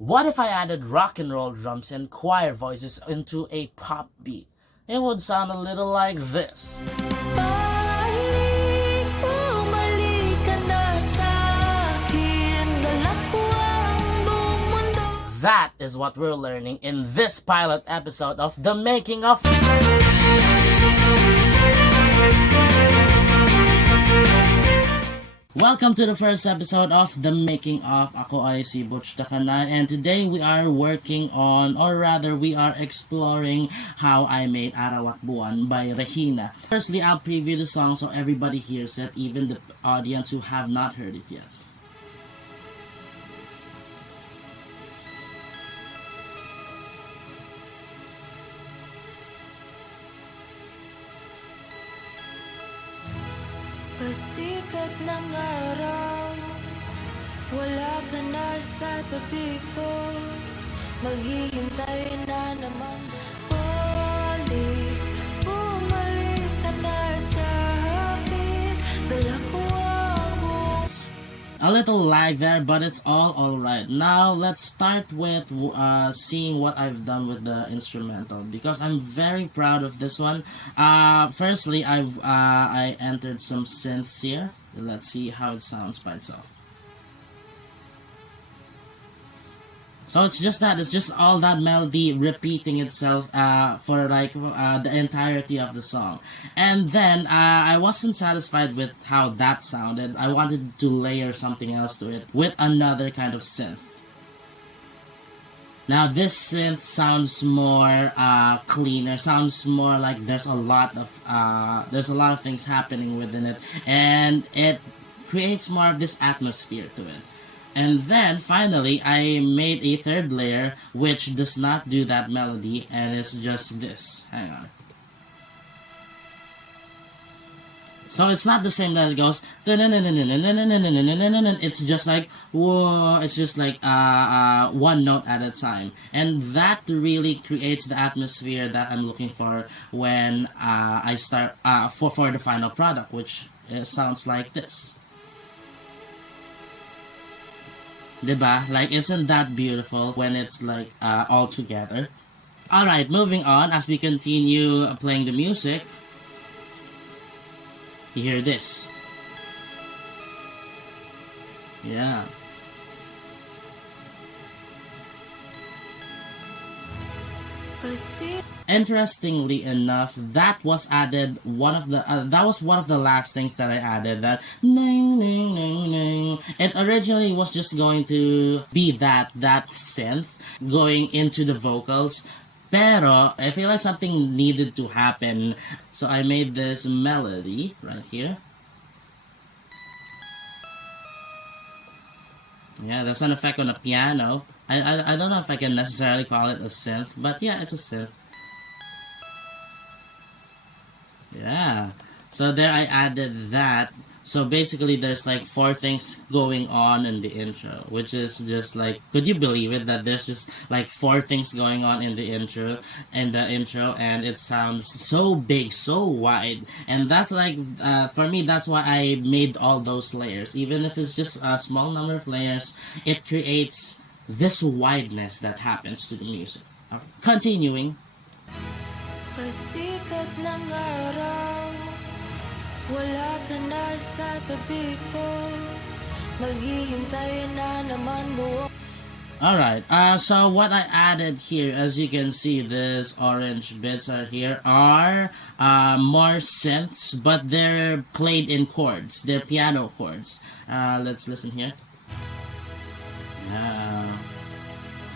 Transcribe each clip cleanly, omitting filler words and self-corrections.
What if I added rock and roll drums and choir voices into a pop beat? It would sound a little like this. That is what we're learning in this pilot episode of The Making of. Welcome to the first episode of The Making of. Ako ay si Buch, Dacanay, and today we are working on, or rather we are exploring how I made Araw at Buwan by Rehina. Firstly, I'll preview the song so everybody hears it, even the audience who have not heard it yet. Pasikat ng araw, wala ka na sa tabi ko. Maghihintay na naman. Bumalik ka na sa hapis. Dala ko ang A little lag there, but it's all alright. Now let's start with seeing what I've done with the instrumental, because I'm very proud of this one. Firstly, I entered some synths here. Let's see how it sounds by itself. So it's just all that melody repeating itself for like the entirety of the song. And then I wasn't satisfied with how that sounded. I wanted to layer something else to it with another kind of synth. Now this synth sounds more cleaner, sounds more like there's a lot of things happening within it, and it creates more of this atmosphere to it. And then finally, I made a third layer which does not do that melody, and it's just this. Hang on. So it's not the same that it goes. It's just like whoa. It's just like one note at a time, and that really creates the atmosphere that I'm looking for when I start for the final product, which sounds like this. Diba? Like, isn't that beautiful when it's like all together? Alright, moving on as we continue playing the music. You hear this. Yeah. Interestingly enough, that was one of the last things that I added. That ning, ning, ning, ning. It originally was just going to be that synth going into the vocals, pero I feel like something needed to happen, so I made this melody right here. Yeah, that's an effect on the piano. I don't know if I can necessarily call it a synth, but yeah, it's a synth. Yeah, so there I added that. So basically there's like 4 things going on in the intro, which is just like, could you believe it that there's just like 4 things going on in the intro, and it sounds so big, so wide, and that's like for me, that's why I made all those layers. Even if it's just a small number of layers, it creates this wideness that happens to the music. Continuing. pasikat ng araw, wala ka na sa tabi ko. Maghihintay na naman buwan. Alright, so what I added here, as you can see, these orange bits are more synths, but they're played in chords. They're piano chords. Let's listen here.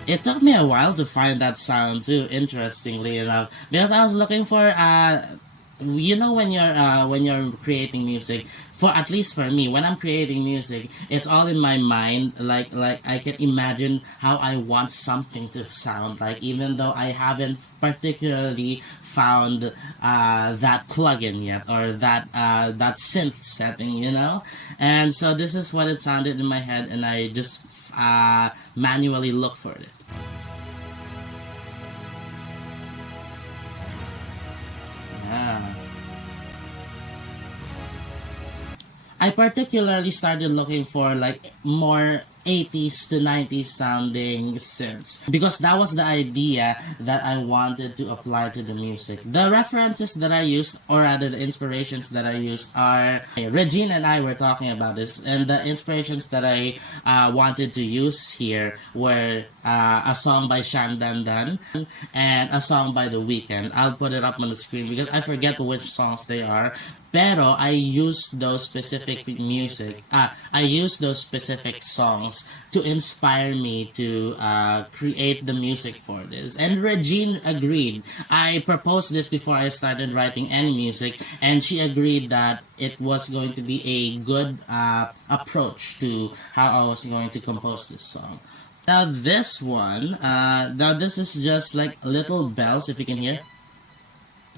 It took me a while to find that sound too, interestingly enough, because I was looking for when you're creating music, for at least for me, when I'm creating music, it's all in my mind. Like I can imagine how I want something to sound like, even though I haven't particularly found that plugin yet, or that synth setting, you know. And so this is what it sounded in my head, and I just manually look for it. Yeah. I particularly started looking for like more 80s to 90s sounding synths, because that was the idea that I wanted to apply to the music. The references that I used, or rather the inspirations that I used, are Regina and I were talking about this, and the inspirations that I wanted to use here were a song by Shandandan and a song by The Weeknd. I'll put it up on the screen because I forget which songs they are. Pero I used those specific music. I used those specific songs to inspire me to create the music for this. And Regine agreed. I proposed this before I started writing any music, and she agreed that it was going to be a good approach to how I was going to compose this song. Now this one, now this is just like little bells, if you can hear.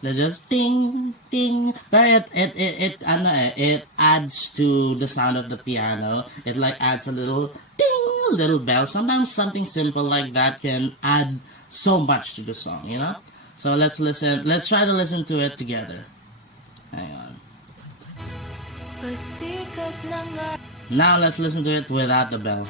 They're just ding, ding. But it adds to the sound of the piano. It like adds a little ding, little bell. Sometimes something simple like that can add so much to the song, you know? So let's listen. Let's try to listen to it together. Hang on. Pasikat na nga, Now let's listen to it without the bell.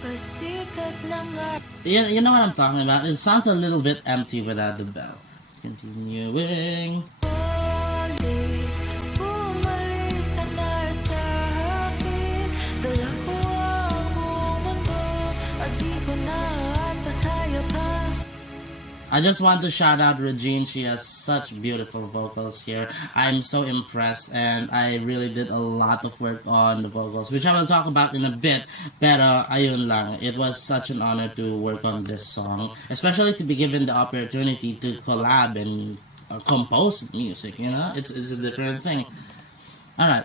pasikat na nga. You know what I'm talking about? It sounds a little bit empty without the bell. Continuing. Ulit, bumalik ka na sa akin. Dala ko ang buong mundo, at di ko na kaya pa. I just want to shout out Regine. She has such beautiful vocals here. I'm so impressed, and I really did a lot of work on the vocals, which I will talk about in a bit. Pero ayun lang, it was such an honor to work on this song, especially to be given the opportunity to collab and compose music. You know, it's a different thing. All right.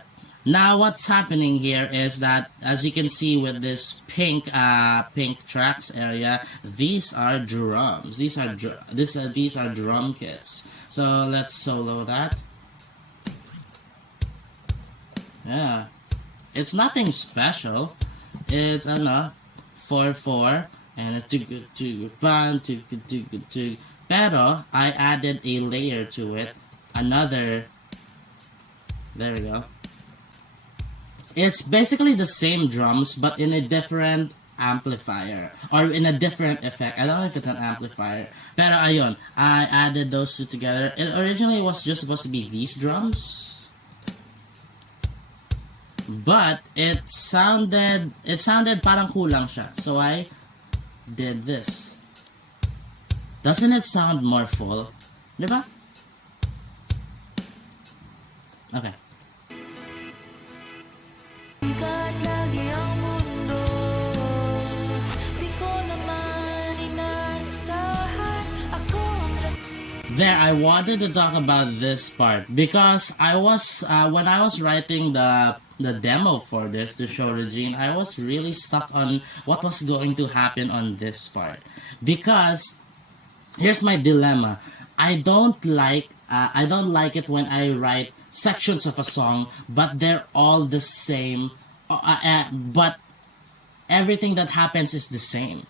Now what's happening here is that, as you can see with this pink tracks area, these are drums. These are drum kits. So let's solo that. Yeah, it's nothing special. It's 4/4 and it's too good. Pero I added a layer to it. Another. There we go. It's basically the same drums, but in a different amplifier, or in a different effect. I don't know if it's an amplifier. Pero ayun, I added those two together. It originally was just supposed to be these drums, but it sounded parang kulang siya. So I did this. Doesn't it sound more full? Diba? Okay. Sikat lagi ang mundo, di ko naman inasahan. Ako ang There, I wanted to talk about this part because I was when I was writing the demo for this to show Regine, I was really stuck on what was going to happen on this part, because here's my dilemma. I don't like it when I write sections of a song, but they're all the same, but everything that happens is the same.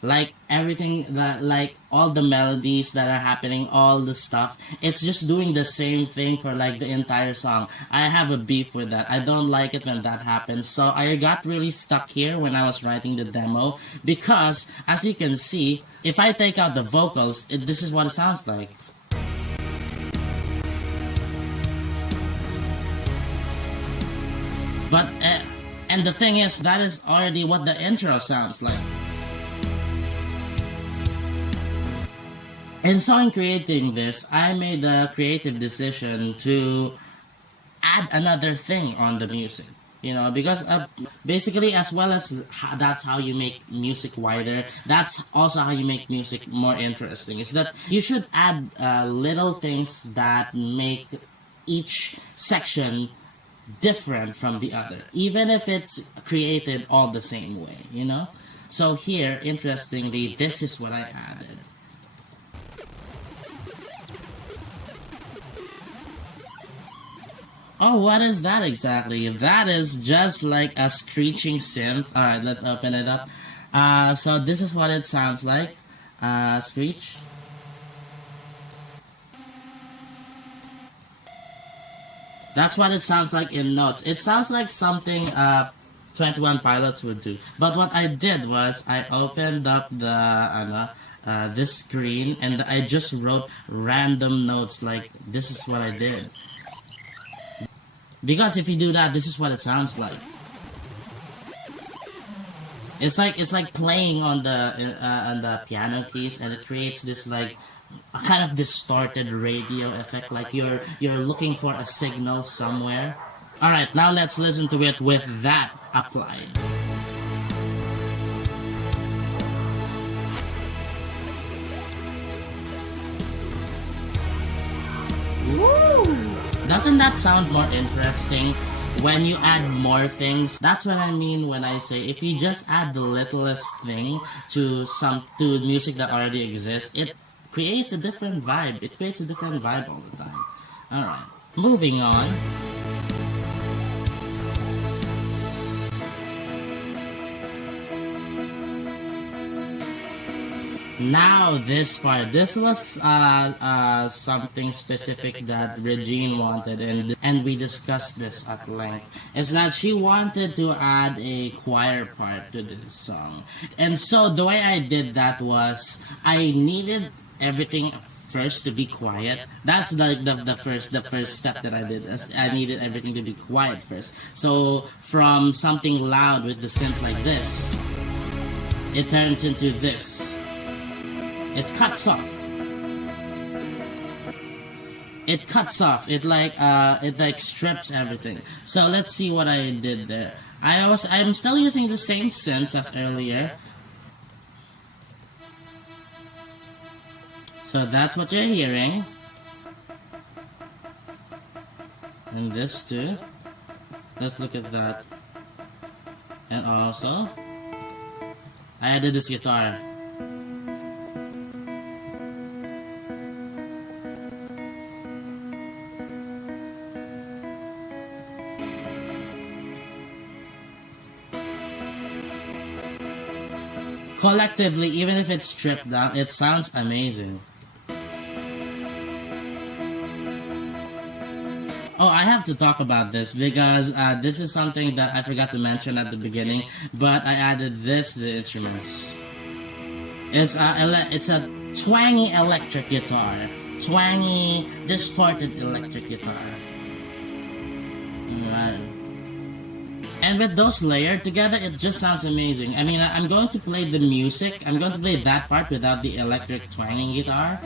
Like everything that, like all the melodies that are happening, all the stuff, it's just doing the same thing for like the entire song. I have a beef with that. I don't like it when that happens. So I got really stuck here when I was writing the demo, because as you can see, if I take out the vocals, this is what it sounds like. But and the thing is, that is already what the intro sounds like. And so in creating this, I made a creative decision to add another thing on the music. You know, because basically, as well as that's how you make music wider, that's also how you make music more interesting. Is that you should add little things that make each section different from the other, even if it's created all the same way, you know? So here, interestingly, this is what I added. Oh, what is that exactly? That is just like a screeching synth. Alright, let's open it up. So this is what it sounds like. Screech. That's what it sounds like in notes. It sounds like something 21 Pilots would do. But what I did was I opened up this screen and I just wrote random notes like this is what I did. Because if you do that, this is what it sounds like. It's like playing on the piano keys, and it creates this like a kind of distorted radio effect, like you're looking for a signal somewhere. All right, now let's listen to it with that applied. Woo! Doesn't that sound more interesting? When you add more things, that's what I mean when I say if you just add the littlest thing to music that already exists, it creates a different vibe. It creates a different vibe all the time. Alright, moving on. Now this part, this was something specific that Regine wanted, and we discussed this at length. Is that she wanted to add a choir part to this song, and so the way I did that was I needed everything first to be quiet. That's like the first step that I did. I needed everything to be quiet first. So from something loud with the synths like this, it turns into this. It cuts off. It cuts off. It like strips everything. So let's see what I did there. I'm still using the same synths as earlier. So that's what you're hearing. And this too. Let's look at that. And also, I added this guitar. Collectively, even if it's stripped down, it sounds amazing. Oh, I have to talk about this because this is something that I forgot to mention at the beginning, but I added this to the instruments. It's a twangy electric guitar. Twangy, distorted electric guitar. Alright. And with those layered together, it just sounds amazing. I mean, I'm going to play the music. I'm going to play that part without the electric twanging guitar.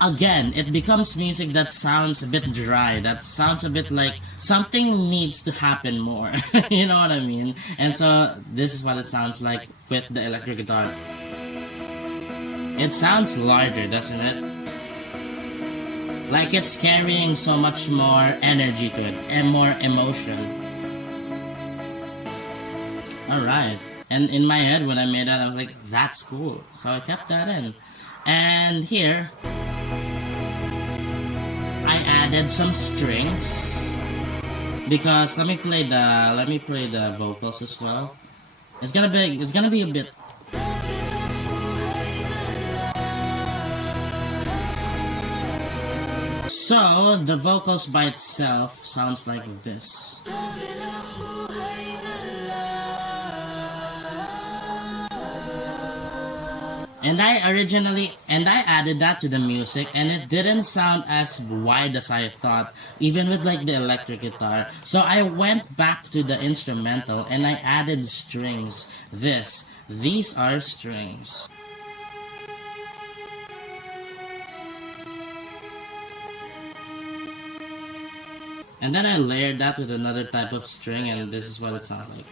Again, it becomes music that sounds a bit dry. That sounds a bit like something needs to happen more. You know what I mean? And so, this is what it sounds like with the electric guitar. It sounds larger, doesn't it? Like it's carrying so much more energy to it and more emotion. Alright. And in my head when I made that, I was like, that's cool. So I kept that in. And here, I added some strings. Because let me play the vocals as well. It's gonna be a bit. So, the vocals by itself sounds like this. And I added that to the music, and it didn't sound as wide as I thought, even with like the electric guitar. So I went back to the instrumental and I added strings. These are strings. And then I layered that with another type of string, and this is what it sounds like.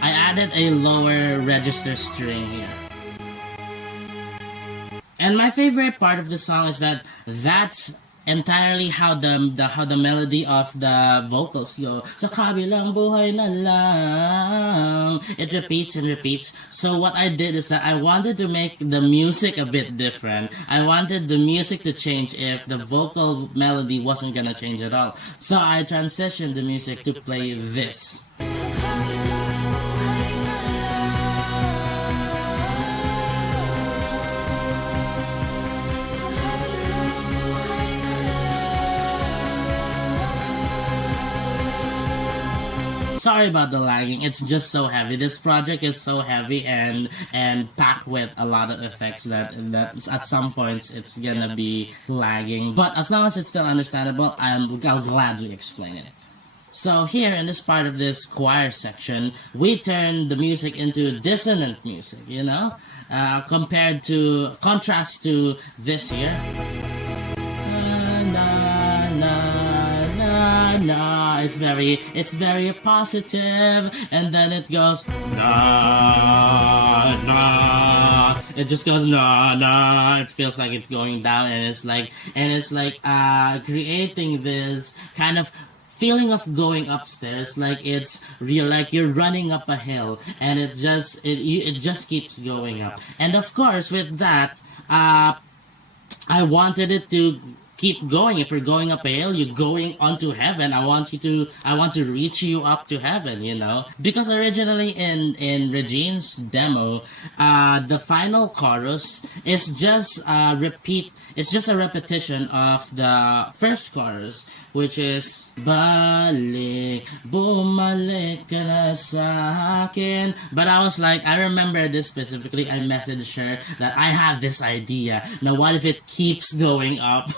I added a lower register string here. And my favorite part of the song is that that's entirely how the melody of the vocals go. Sa kabilang buhay na lang. It repeats and repeats. So what I did is that I wanted to make the music a bit different. I wanted the music to change if the vocal melody wasn't gonna change at all. So I transitioned the music to play this. Sorry about the lagging. It's just so heavy. This project is so heavy and packed with a lot of effects that at some points it's gonna be lagging. But as long as it's still understandable, I'll gladly explain it. So here in this part of this choir section, we turn the music into dissonant music, you know, compared to contrast to this here. Na, na, na, na. It's very positive, and then it goes na na. It just goes na na. It feels like it's going down, and it's like creating this kind of feeling of going upstairs, like it's real, like you're running up a hill, and it just keeps going up. And of course, with that, I wanted it to keep going. If you're going up a hill, you're going onto heaven. I want to reach you up to heaven, you know, because originally in Regine's demo, the final chorus is just it's just a repetition of the first chorus, which is balik, bumalik ka na sa akin. But I was like, I remember this specifically. I messaged her that I have this idea. Now, what if it keeps going up?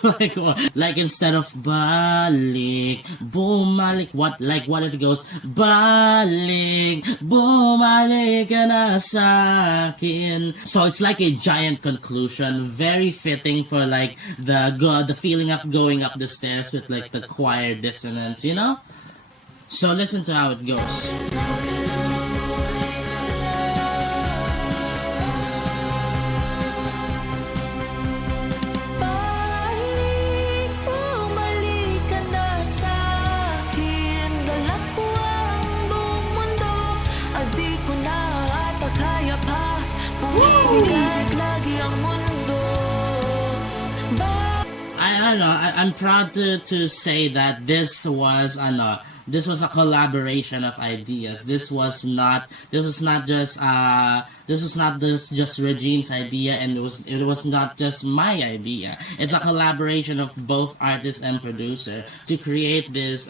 like instead of balik, bumalik, what if it goes balik, bumalik ka na sa akin? So it's like a giant conclusion, very fitting for like the feeling of going up the stairs with like the choir dissonance, you know? So listen to how it goes. Balik, bumalik ka na sa akin. Dala ko ang buong mundo, at di ko na ata kaya pa. Bumibigat lagi ang mundo. I don't know. I'm proud to say that this was a collaboration of ideas. This was not just Regine's idea, and it was not just my idea. It's a collaboration of both artist and producer to create this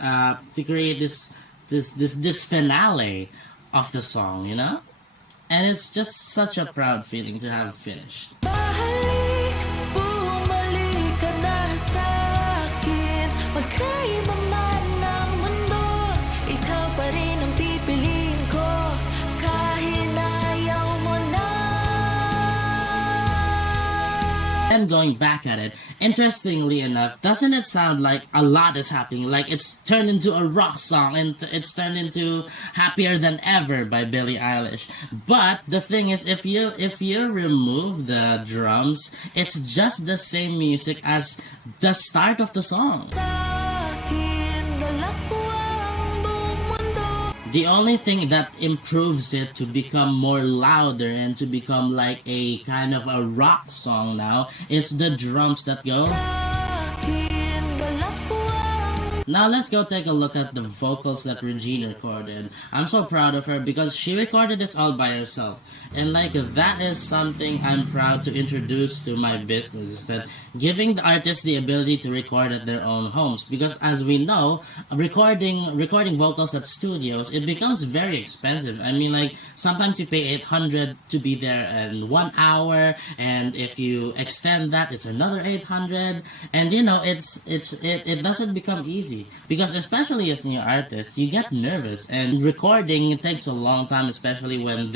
finale of the song, you know? And it's just such a proud feeling to have finished. Balik, bumalik ka na sa akin. Magkaiba man ang mundo, ikaw pa rin ang pipiliin ko, kahit ayaw mo na. And going back at it, interestingly enough, doesn't it sound like a lot is happening? Like it's turned into a rock song, and it's turned into Happier Than Ever by Billie Eilish. But the thing is, if you remove the drums, it's just the same music as the start of the song. The only thing that improves it to become more louder and to become like a kind of a rock song now is the drums that go. Now let's go take a look at the vocals that Regine recorded. I'm so proud of her because she recorded this all by herself. And like that is something I'm proud to introduce to my business, is that giving the artists the ability to record at their own homes. Because as we know, recording vocals at studios, it becomes very expensive. I mean, like sometimes you pay $800 to be there in 1 hour, and if you extend that, it's another $800. And you know, it doesn't become easy. Because especially as new artists, you get nervous, and recording, it takes a long time, especially when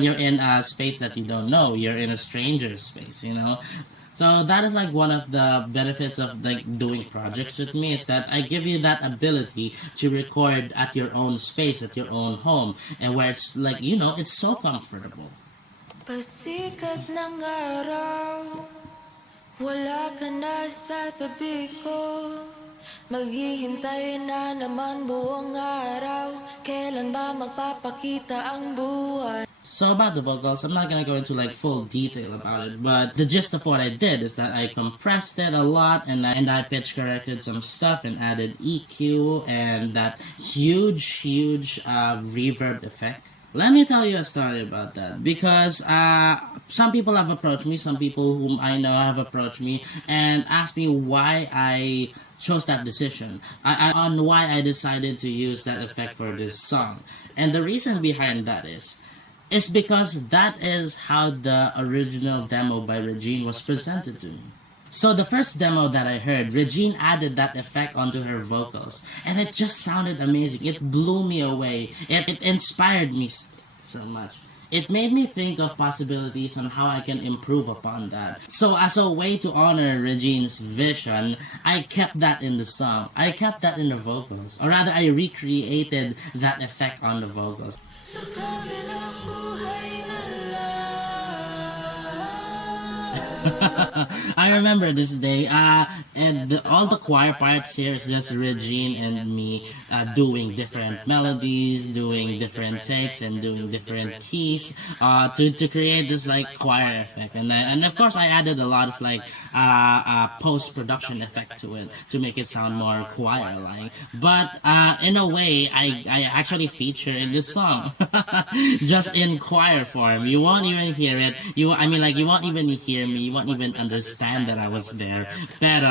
you're in a space that you don't know, you're in a stranger space, you know. So that is like one of the benefits of like doing projects with me, is that I give you that ability to record at your own space, at your own home, and where it's like, you know, it's so comfortable. Pasikat ng araw, wala ka na sa tabi ko. Maghihintay na naman buong araw, kailan ba magpapakita ang buwan? So about the vocals, I'm not gonna go into like full detail about it, but the gist of what I did is that I compressed it a lot, and I pitch corrected some stuff and added EQ and that huge reverb effect. Let me tell you a story about that, because some people have approached me, some people whom I know have approached me and asked me why I chose that decision on why I decided to use that effect for this song. And the reason behind that is because that is how the original demo by Regine was presented to me. So the first demo that I heard, Regine added that effect onto her vocals, and it just sounded amazing. It blew me away. It inspired me so much. It made me think of possibilities on how I can improve upon that. So as a way to honor Regine's vision, I kept that in the song. I kept that in the vocals. Or rather, I recreated that effect on the vocals. Sa kabilang buhay na I remember this day, and all the choir parts here is just Regine and me doing different melodies, doing different takes, and doing different keys to create this like choir effect. And of course, I added a lot of like post production effect to it to make it sound more choir like. But in a way, I actually feature in this song, just in choir form. You won't even hear it. You won't even hear me. You won't even understand that I was there. But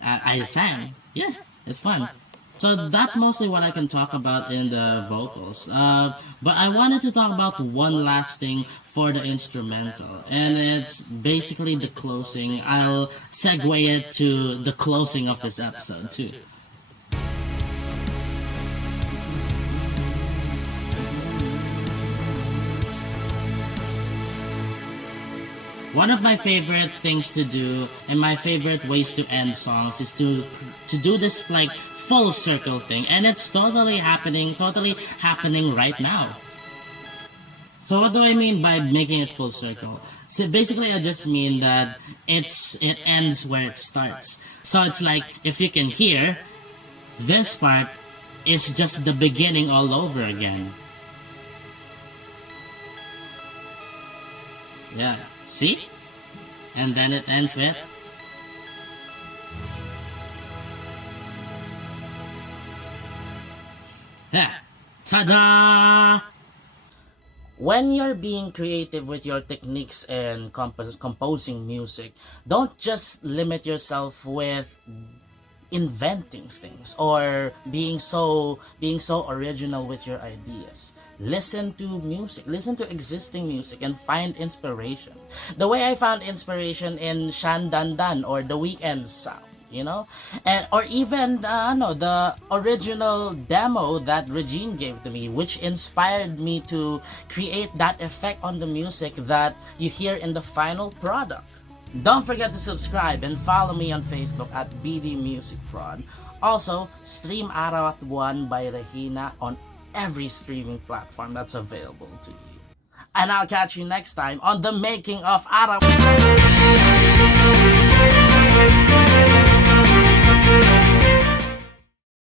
I sang. Yeah, it's fun. So that's mostly what I can talk about in the vocals. But I wanted to talk about one last thing for the instrumental, and it's basically the closing. I'll segue it to the closing of this episode too. One of my favorite things to do and my favorite ways to end songs is to do this like full circle thing, and it's totally happening right now. So what do I mean by making it full circle? So basically I just mean that it ends where it starts. So it's like if you can hear, this part is just the beginning all over again. Yeah. See? And then it ends with ta-da! When you're being creative with your techniques and composing music, don't just limit yourself with inventing things or being so original with your ideas. Listen to music, listen to existing music, and find inspiration. The way I found inspiration in Shan Dan Dan or The Weeknd's sound, and or even the original demo that Regine gave to me, which inspired me to create that effect on the music that you hear in the final product. Don't forget to subscribe and follow me on Facebook at BD Music Prod. Also, stream Araw at Buwan by Rehina on every streaming platform that's available to you. And I'll catch you next time on the making of Araw.